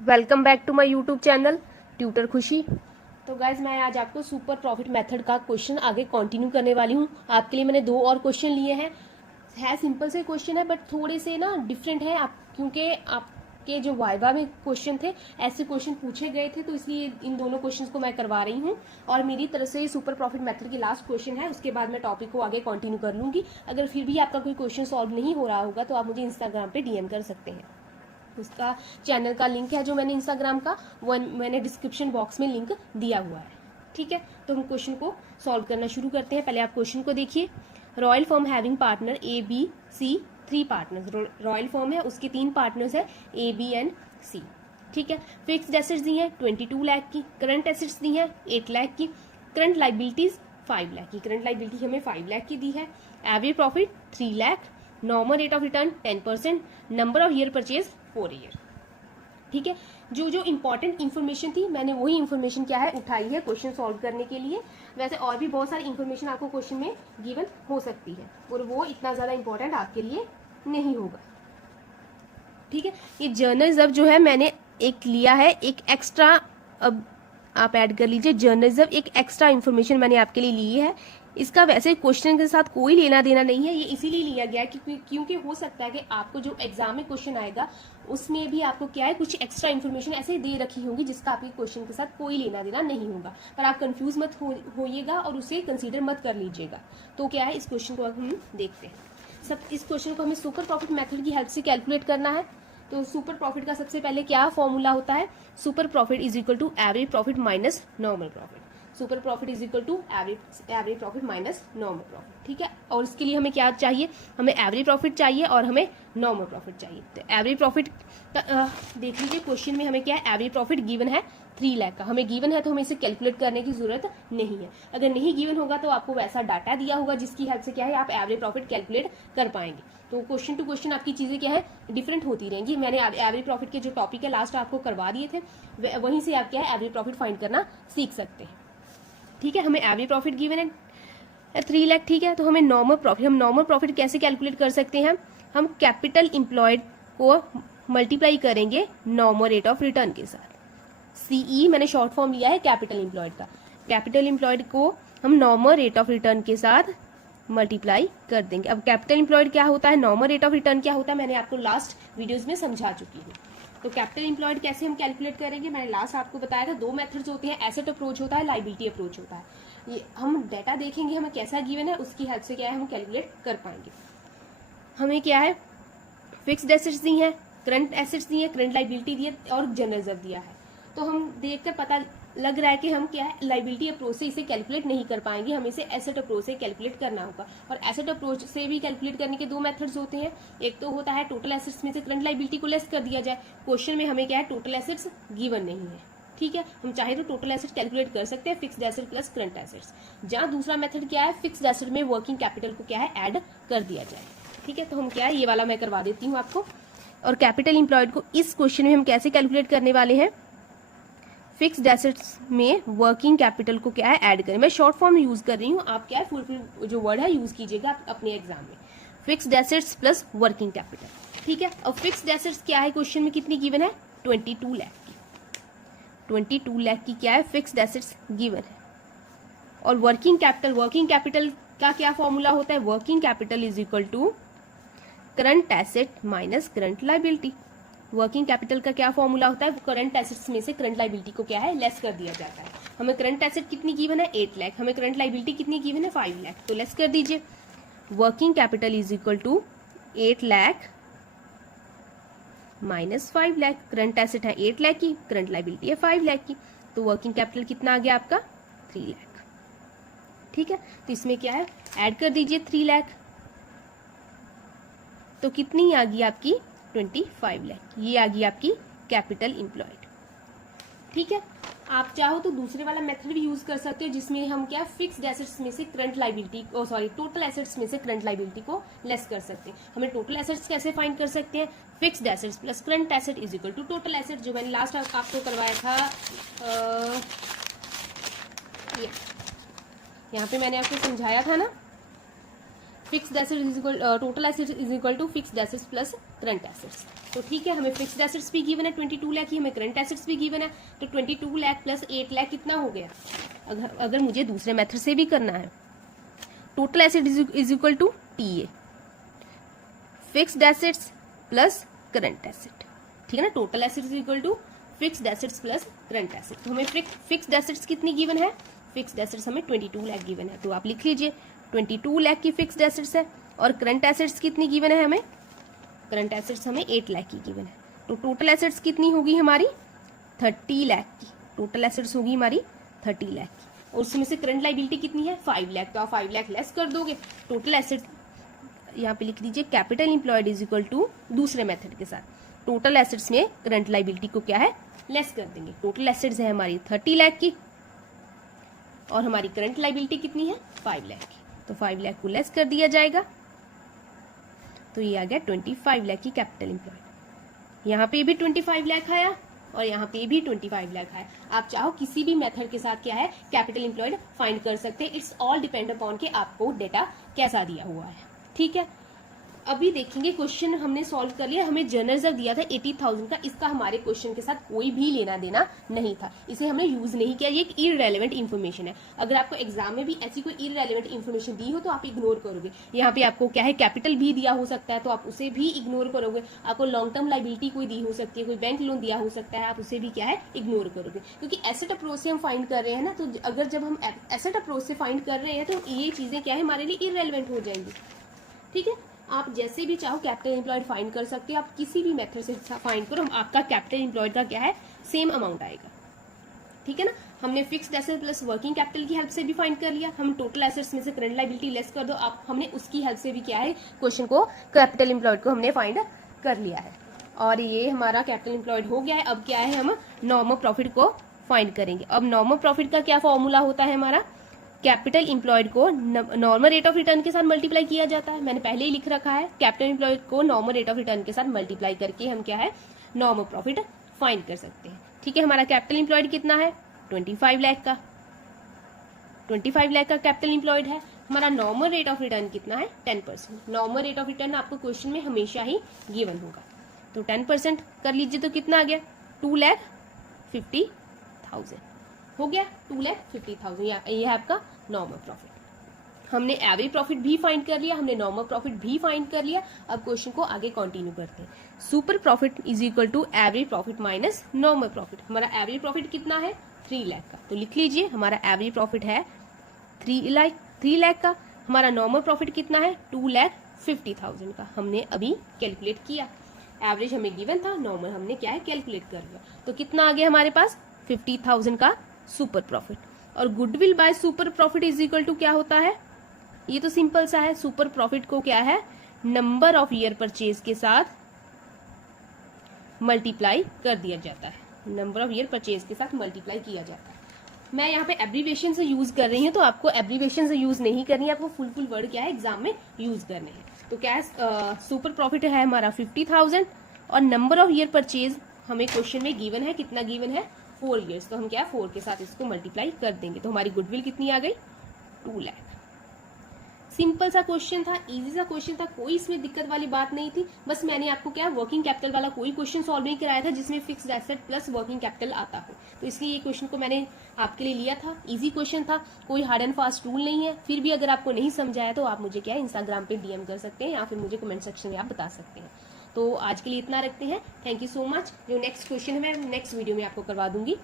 Welcome back to my YouTube channel tutor Khushi. तो guys मैं आज आपको सुपर प्रॉफिट मेथड का क्वेश्चन आगे कंटिन्यू करने वाली हूँ। आपके लिए मैंने 2 और क्वेश्चन लिए हैं। है सिंपल से क्वेश्चन है बट थोड़े से ना डिफरेंट है आप, क्योंकि आपके जो वाइवा में क्वेश्चन थे ऐसे क्वेश्चन पूछे गए थे, तो इसलिए इन दोनों क्वेश्चन को मैं करवा रही हूँ। और मेरी तरफ से सुपर प्रॉफिट मेथड की लास्ट क्वेश्चन है, उसके बाद मैं टॉपिक को आगे कंटिन्यू कर लूँगी। अगर फिर भी आपका कोई क्वेश्चन सॉल्व नहीं हो रहा होगा तो आप मुझे इंस्टाग्राम पे DM कर सकते हैं। उसका चैनल का लिंक है जो मैंने इंस्टाग्राम का, वो मैंने डिस्क्रिप्शन बॉक्स में लिंक दिया हुआ है। ठीक है, तो हम क्वेश्चन को सॉल्व करना शुरू करते हैं। पहले आप क्वेश्चन को देखिए। Royal firm having partner ABC 3 partners. Royal firm है, उसके 3 पार्टनर्स है AB एंड C। ठीक है, फिक्स्ड एसेट्स दी है 22 लाख की, करंट एसेट्स दी है 8 लाख की, करंट लाइबिलिटीज 5 लाख की। करंट लाइबिलिटी हमें 5 लाख की दी है। Average profit 3 lakh, normal rate of return 10%, number of year purchase 4 year. ठीक है, जो जो इंपॉर्टेंट इन्फॉर्मेशन थी मैंने वही इन्फॉर्मेशन क्या है उठाई है क्वेश्चन सॉल्व करने के लिए। वैसे और भी बहुत सारी इन्फॉर्मेशन आपको क्वेश्चन में गिवन हो सकती है और वो इतना ज़्यादा इंपॉर्टेंट आपके लिए नहीं होगा। ठीक है, ये जर्नलिज्म जो है मैंने एक लिया है, एक एक्स्ट्रा, अब आप ऐड कर लीजिए। जर्नलिज्म एक एक्स्ट्रा इन्फॉर्मेशन मैंने आपके लिए ली है। इसका वैसे क्वेश्चन के साथ कोई लेना देना नहीं है, ये इसीलिए लिया गया है क्योंकि हो सकता है कि आपको जो एग्जाम में क्वेश्चन आएगा उसमें भी आपको क्या है कुछ एक्स्ट्रा इन्फॉर्मेशन ऐसे दे रखी होगी जिसका आपके क्वेश्चन के साथ कोई लेना देना नहीं होगा। पर आप कंफ्यूज मत होइएगा और उसे कंसीडर मत कर लीजिएगा। तो क्या है, इस क्वेश्चन को हम देखते हैं। इस क्वेश्चन को हमें सुपर प्रॉफिट मेथड की हेल्प से कैलकुलेट करना है। तो सुपर प्रॉफिट का सबसे पहले क्या फॉर्मूला होता है? Super profit is equal to average profit minus normal profit. Super profit is equal to average profit minus normal profit. ठीक है, और इसके लिए हमें क्या चाहिए? हमें एवरेज प्रॉफिट चाहिए और हमें नॉर्मल प्रॉफिट चाहिए। तो एवरेज प्रॉफिट देख लीजिए, क्वेश्चन में हमें क्या है, एवरेज प्रॉफिट गिवन है 3 लाख का। हमें गिवन है तो हमें इसे कैलकुलेट करने की जरूरत नहीं है। अगर नहीं गिवन होगा तो आपको वैसा डाटा दिया होगा जिसकी हेल्प से क्या है आप एवरेज प्रॉफिट कैलकुलेट कर पाएंगे। तो क्वेश्चन टू क्वेश्चन आपकी चीजें क्या है डिफरेंट होती रहेंगी। मैंने एवरेज प्रॉफिट के जो टॉपिक है लास्ट आपको करवा दिए थे, वहीं से आप क्या है एवरेज प्रॉफिट फाइंड करना सीख सकते हैं। ठीक है, हमें एवरेज प्रॉफिट गिवन है 3 लाख। ठीक है, तो हमें नॉर्मल प्रॉफिट कैसे कैलकुलेट कर सकते हैं? हम कैपिटल एम्प्लॉयड को मल्टीप्लाई करेंगे नॉर्मल रेट ऑफ रिटर्न के साथ। CE मैंने शॉर्ट फॉर्म लिया है कैपिटल एम्प्लॉयड का। कैपिटल एम्प्लॉयड को हम नॉर्मल रेट ऑफ रिटर्न के साथ मल्टीप्लाई कर देंगे। अब कैपिटल एम्प्लॉयड क्या होता है, नॉर्मल रेट ऑफ रिटर्न क्या होता है, मैंने आपको लास्ट वीडियोस में समझा चुकी हूँ। तो कैपिटल एम्प्लॉयड कैसे हम कैलकुलेट करेंगे, मैंने लास्ट आपको बताया था। 2 मेथड्स होते हैं, एसेट अप्रोच होता है, लाइबिलिटी अप्रोच होता है। ये हम डाटा देखेंगे हमें कैसा गिवन है, उसकी हेल्प से क्या है हम कैलकुलेट कर पाएंगे। हमें क्या है, फिक्स्ड एसेट्स दी है, करंट एसेट्स दी है, करंट लाइबिलिटी दी है और जनरल रिजर्व दिया है। तो हम देखकर पता लग रहा है कि हम क्या है लाइबिलिटी अप्रोच से इसे कैलकुलेट नहीं कर पाएंगे, हमें इसे एसेट अप्रोच से कैलकुलेट करना होगा। और एसेट अप्रोच से भी कैलकुलेट करने के 2 मेथड्स होते हैं। एक तो होता है टोटल एसेट्स में से करंट लाइबिलिटी को लेस कर दिया जाए। क्वेश्चन में हमें क्या है टोटल एसेट्स गिवन नहीं है। ठीक है, हम चाहे तो टोटल एसेट कैलकुलेट कर सकते हैं, fixed asset plus current assets. जहाँ दूसरा मेथड क्या है, फिक्स्ड एसेट में वर्किंग कैपिटल को क्या है ऐड कर दिया जाए। ठीक है, तो हम क्या है ये वाला मैं करवा देती हूँ आपको। और कैपिटल एम्प्लॉयड को इस क्वेश्चन में हम कैसे कैलकुलेट करने वाले हैं, फिक्स्ड एसेट्स में वर्किंग कैपिटल को क्या है ऐड करें। मैं शॉर्ट फॉर्म यूज कर रही हूँ, आप क्या है फुल जो वर्ड है यूज कीजिएगा अपने एग्जाम में। Fixed assets plus working capital. ठीक है, और फिक्स्ड एसेट्स क्या है क्वेश्चन में कितनी गिवन है, 22 लाख की। 22 लाख की क्या है फिक्स्ड एसेट्स गिवन है। और वर्किंग कैपिटल का क्या फॉर्मूला होता है, working capital is equal to current asset minus current liability. Working capital का क्या फॉर्मूला होता है, करंट एसेट्स में से करंट लाइबिलिटी को क्या है लेस कर दिया जाता है। हमें करंट एसेट कितनी गिवन है 8 लाख, हमें करंट लाइबिलिटी कितनी गिवन है 5 लाख, तो लेस कर दीजिए। Working capital is equal to 8 lakh minus 5 lakh. Current asset है 8 लाख की, करंट लाइबिलिटी है 5 लाख की, तो वर्किंग कैपिटल कितना आ गया आपका 3 लाख। ठीक है, तो इसमें क्या है ऐड कर दीजिए 3 लाख, तो कितनी आ गई आपकी 25 लाख। ये आ गई आपकी कैपिटल एम्प्लॉयड। ठीक है, आप चाहो तो दूसरे वाला मेथड भी यूज कर सकते हो जिसमें हम क्या फिक्स्ड एसेट्स में से करंट लाइबिलिटी टोटल एसेट्स में से करंट लाइबिलिटी को लेस कर सकते हैं। हमें टोटल एसेट्स कैसे फाइंड कर सकते हैं, fixed assets plus current asset is equal to total asset, जो मैंने लास्ट आपको करवाया था। यहाँ पे मैंने आपको समझाया था ना, fixed asset is equal total asset is equal to fixed assets plus current assets. तो ठीक है, हमें फिक्स्ड एसेट्स भी गिवन है 22 लाख की, हमें करंट एसेट्स भी गिवन है, तो 22 लाख प्लस 8 लाख कितना हो गया। अगर मुझे दूसरे मेथड से भी करना है, total asset is equal to TA, fixed assets plus current asset, ठीक है ना। Total asset is equal to fixed assets plus current asset. तो हमें फिक्स्ड एसेट्स कितनी गिवन है, फिक्स्ड एसेट्स हमें 22 लाख गिवन है, तो आप लिख लीजिए 22 लाख की फिक्स्ड एसेट्स है। और करंट एसेट्स कितनी गिवन है हमें, करंट एसेट्स हमें 8 लाख की गिवन है। तो टोटल एसेट्स कितनी होगी हमारी 30 लाख की, टोटल एसेट्स होगी हमारी 30 लाख की। और उसमें से करंट लाइबिलिटी कितनी है 5 लाख, तो आप 5 लाख लेस कर दोगे। टोटल एसेट्स यहाँ पे लिख दीजिए capital employed is equal to दूसरे मेथड के साथ टोटल एसेट्स में करंट लाइबिलिटी को क्या है लेस कर देंगे। टोटल एसेट्स है हमारी 30 लाख की और हमारी करंट लाइबिलिटी कितनी है 5 लाख की, तो 5 लाख को लेस कर दिया जाएगा, तो ये आ गया 25 लाख की कैपिटल एम्प्लॉयड। यहाँ पे भी 25 लाख आया और यहाँ पे भी 25 लाख आया। आप चाहो किसी भी मेथड के साथ क्या है कैपिटल एम्प्लॉयड फाइंड कर सकते हैं। इट्स ऑल डिपेंड अपॉन कि आपको डेटा कैसा दिया हुआ है, ठीक है। अभी देखेंगे क्वेश्चन हमने सॉल्व कर लिया, हमें जर्नल रिजर्व दिया था 80,000 का, इसका हमारे क्वेश्चन के साथ कोई भी लेना देना नहीं था, इसे हमने यूज नहीं किया, ये एक इररेलेवेंट इन्फॉर्मेशन है। अगर आपको एग्जाम में भी ऐसी कोई इररेलेवेंट इन्फॉर्मेशन दी हो तो आप इग्नोर करोगे। यहाँ पे आपको क्या है कैपिटल भी दिया हो सकता है तो आप उसे भी इग्नोर करोगे। आपको लॉन्ग टर्म लाइबिलिटी कोई दी हो सकती है, कोई बैंक लोन दिया हो सकता है, आप उसे भी क्या है इग्नोर करोगे, क्योंकि एसेट अप्रोच से हम फाइंड कर रहे हैं ना। तो अगर जब हम एसेट अप्रोच से फाइंड कर रहे हैं तो ये चीजें क्या है हमारे लिए इररेलेवेंट हो जाएंगी, ठीक है। आप जैसे भी चाहो कैपिटल एम्प्लॉयड फाइंड कर सकते हैं, आप किसी भी मेथड से फाइंड करो, आपका कैपिटल एम्प्लॉयड का क्या है सेम अमाउंट आएगा, ठीक है ना। हमने fixed asset plus working capital की हेल्प से भी फाइंड कर लिया। हम टोटल एसेट्स में से करंट लायबिलिटी लेस कर दो, आप हमने उसकी हेल्प से भी क्या है क्वेश्चन को कैपिटल एम्प्लॉयड को हमने फाइंड कर लिया है। और ये हमारा कैपिटल एम्प्लॉयड हो गया है। अब क्या है हम नॉर्मल प्रॉफिट को फाइंड करेंगे। अब नॉर्मल प्रॉफिट का क्या फॉर्मूला होता है हमारा, कैपिटल एम्प्लॉयड को नॉर्मल रेट ऑफ रिटर्न के साथ मल्टीप्लाई किया जाता है। मैंने पहले ही लिख रखा है, कैपिटल एम्प्लॉयड को नॉर्मल रेट ऑफ रिटर्न के साथ मल्टीप्लाई करके हम क्या है नॉर्मल प्रॉफिट फाइंड कर सकते हैं, ठीक है। हमारा कैपिटल एम्प्लॉयड कितना है 25 लाख का, 25 लाख का कैपिटल एम्प्लॉयड है। हमारा नॉर्मल रेट ऑफ रिटर्न कितना है 10%। नॉर्मल रेट ऑफ रिटर्न आपको क्वेश्चन में हमेशा ही गिवन होगा, तो 10% कर लीजिए तो कितना आ गया 2,50,000 हो गया, 2,50,000 ये है आपका नॉर्मल प्रॉफिट। हमने एवरेज प्रॉफिट भी फाइंड कर लिया, हमने नॉर्मल प्रॉफिट भी फाइंड कर लिया। अब क्वेश्चन को आगे कंटिन्यू करते हैं। Super profit is equal to average profit minus normal profit. हमारा एवरेज प्रॉफिट कितना है 3 लाख का, तो लिख लीजिए हमारा एवरेज प्रॉफिट है 3 लाख का। हमारा नॉर्मल प्रॉफिट कितना है 2,50,000 का। हमने अभी कैलकुलेट किया, एवरेज हमें गिवन था, नॉर्मल हमने क्या है कैलकुलेट कर लिया, तो कितना आ गया हमारे पास 50,000 का सुपर प्रॉफिट। और goodwill by super profit is equal to क्या होता है, ये तो सिंपल सा है। सुपर प्रॉफिट को क्या है नंबर ऑफ ईयर परचेज के साथ मल्टीप्लाई कर दिया जाता है, नंबर ऑफ ईयर परचेज के साथ मल्टीप्लाई किया जाता है। मैं यहाँ पे एब्रीविएशन से यूज कर रही हूँ, तो आपको एब्रीविएशन से यूज नहीं करनी है, आपको फुल वर्ड क्या है एग्जाम में यूज करने हैं। तो क्या है सुपर प्रॉफिट है हमारा 50,000 और नंबर ऑफ ईयर परचेज हमें क्वेश्चन में गिवन है, कितना गिवन है 4 ईयर्स, तो हम क्या 4 के साथ इसको मल्टीप्लाई कर देंगे, तो हमारी गुडविल कितनी आ गई 2 लाख। सिंपल सा क्वेश्चन था, इजी सा क्वेश्चन था, कोई इसमें दिक्कत वाली बात नहीं थी। बस मैंने आपको क्या वर्किंग कैपिटल वाला कोई क्वेश्चन सॉल्व नहीं कराया था जिसमें fixed asset plus working capital आता हो, तो इसलिए ये क्वेश्चन को मैंने आपके लिए लिया था। इजी क्वेश्चन था, कोई हार्ड एंड फास्ट रूल नहीं है। फिर भी अगर आपको नहीं समझाया तो आप मुझे क्या है इंस्टाग्राम पे DM कर सकते हैं या फिर मुझे कमेंट सेक्शन में आप बता सकते हैं। तो आज के लिए इतना रखते हैं, थैंक यू सो मच। जो नेक्स्ट क्वेश्चन है मैं नेक्स्ट वीडियो में आपको करवा दूंगी।